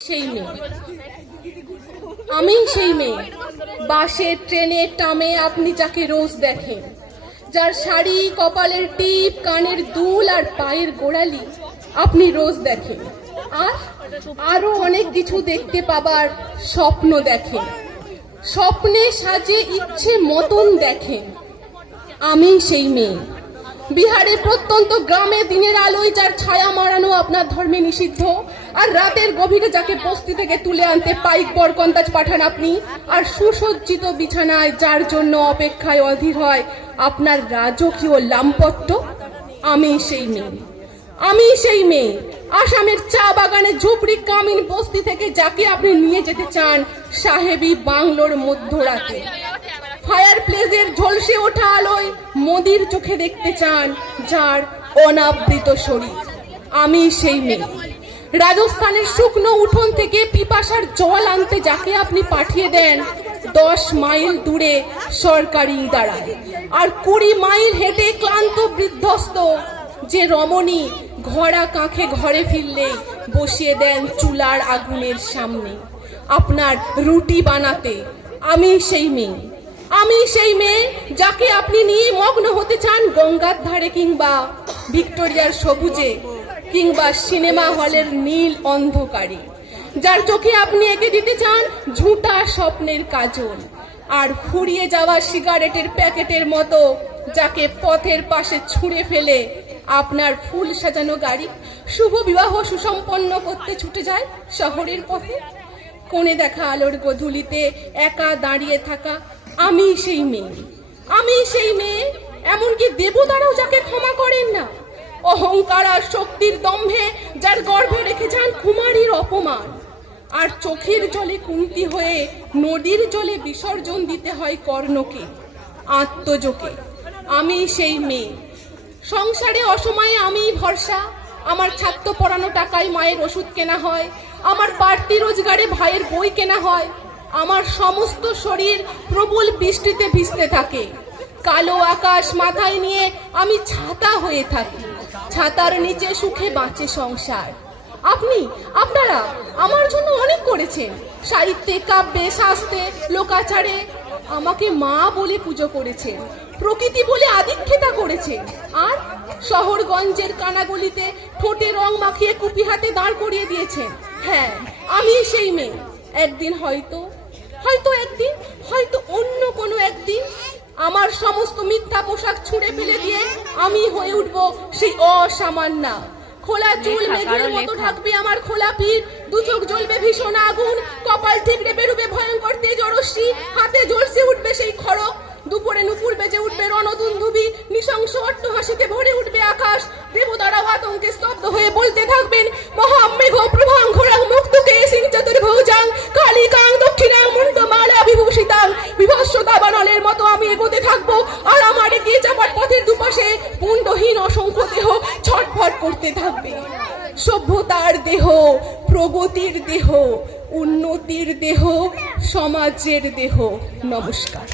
সেই মেয়ে, আমি সেই মেয়ে। বাসে ট্রেনে টামে আপনি যাকে রোজ দেখেন, যার শাড়ি, কপালের টিপ, কানের দুল আর পায়ের গোড়ালি আপনি রোজ দেখেন। আর আরো অনেক কিছু দেখতে পাবার স্বপ্ন দেখেন, স্বপ্নে সাজে ইচ্ছে মতন দেখেন। আমি সেই মেয়ে। বিহারের প্রত্যন্ত গ্রামে দিনের আলোয় যার ছায়া মারানো আপনার ধর্মে নিষিদ্ধ, আর রাতের গভীরে যাকে বস্তি থেকে তুলে আনতে পাইক বরকন্দাজ পাঠান আপনি, আর সুসজ্জিত বিছানায় যার জন্য অপেক্ষায় অধীর হয় আপনার রাজকীয় লাম্পট্য। আমি সেই মেয়ে, আমি সেই মেয়ে। আসামের চা বাগানে ঝুপড়ি কামিন বস্তি থেকে যাকে আপনি নিয়ে যেতে চান সাহেবী বাংলোর মধ্যরাতে, ফায়ার প্লেসের ঝলসে ওঠা আলোয় মোদির চোখে দেখতে চান যার অনাবৃত শরীর। আমি সেই মেয়ে। রাজস্থানের শুকনো উঠোন থেকে পিপাসার জল আনতে যাকে আপনি পাঠিয়ে দেন 10 মাইল দূরে সরকারি ইদারায়, আর 20 মাইল হেঁটে ক্লান্ত বৃদ্ধস্ত যে রমণী ঘোড়া কাঁখে ঘরে ফিরলে বসিয়ে দেন চুলার আগুনের সামনে আপনার রুটি বানাতে। আমি সেই মেয়ে। আমি সেই মেয়ে যাকে আপনি নিয়ে মগ্ন হতে চান গঙ্গার ধারে, কিংবা ভিক্টোরিয়ার সবুজে, কিংবা সিনেমা হলের নীল অন্ধকারে, যার চোখে আপনি এঁকে দিতে চান ঝুঁটা স্বপ্নের কাজল, আর ফুরিয়ে যাওয়া সিগারেটের প্যাকেটের মতো যাকে পথের পাশে ছুঁড়ে ফেলে আপনার ফুল সাজানো গাড়ি শুভ বিবাহ সুসম্পন্ন করতে ছুটে যায় শহরের পথে। কোণে দেখা আলোর গধূলিতে একা দাঁড়িয়ে থাকা আমি সেই মেয়ে। আমি সেই মেয়ে, এমনকি দেবতারাও যাকে ক্ষমা করেন না। অহংকার আর শক্তির দম্ভে যার গর্ভে রেখে যান কুমারীর অপমান, আর চোখের জলে কুন্তি হয়ে নদীর জলে বিসর্জন দিতে হয় কর্ণকে, আত্মজোকে। আমি সেই মেয়ে। সংসারে অসময়ে আমি ভরসা, আমার ছাত্র পড়ানো টাকায় মায়ের ওষুধ কেনা হয়, আমার বাড়তি রোজগারে ভাইয়ের বই কেনা হয়, আমার সমস্ত শরীর প্রবল বৃষ্টিতে ভিজতে থাকে, কালো আকাশ মাথায় নিয়ে আমি ছাতা হয়ে থাকি, ছাতার নিচে সুখে বাঁচে সংসার। আপনারা আমার জন্য অনেক করেছেন, সাহিত্যে, কাব্যে, শাস্ত্রে, লোকাচারে আমাকে মা বলে পুজো করেছেন, প্রকৃতি বলে আদিক্ষেতা করেছেন, আর শহরগঞ্জের কানাগলিতে ঠোঁটে রং মাখিয়ে কুপি হাতে দাঁড় করিয়ে দিয়েছেন। হ্যাঁ, আমি সেই মেয়ে। একদিন হয়তো একদিন হয়তো অন্য কোনো একদিন আমার সমস্ত মিথ্যা পোশাক ছুঁড়ে ফেলে দিয়ে আমি হয়ে উঠবো সেই অসামান্যা। খোলা চুল মেঘের মতো ঢাকবে আমার খোলা পিঠ, দু চোখ জ্বলবে ভীষণ আগুন, কপাল ঠিকরে বেরোবে ভয়ঙ্কর তেজ রশ্মি, হাতে জ্বলসে উঠবে সেই খড়ক, দুপুরে নুপুর বেজে উঠবে রণদুন্দুবি, নৃশংস অট্টহাসিতে ভরে উঠবে আকাশ। দেবতারাও আতঙ্কে স্তব্ধ হয়ে বলতে থাকবেন মহামেঘ প্রভাঙ্ঘরাং মুক্তকে সিং চতুর্ভুজাং কালিকাং দক্ষিণাং মুন্ডমালা বিভূষিতাং। বিভৎসতা বানলের মতো আমি এগোতে থাকবো, আর আমার এগিয়ে যাবার পথের দুপাশে পুণ্ডহীন অসংখ্য দেহ ছটফট করতে থাকবে। সভ্যতার দেহ, প্রগতির দেহ, উন্নতির দেহ, সমাজের দেহ। নমস্কার।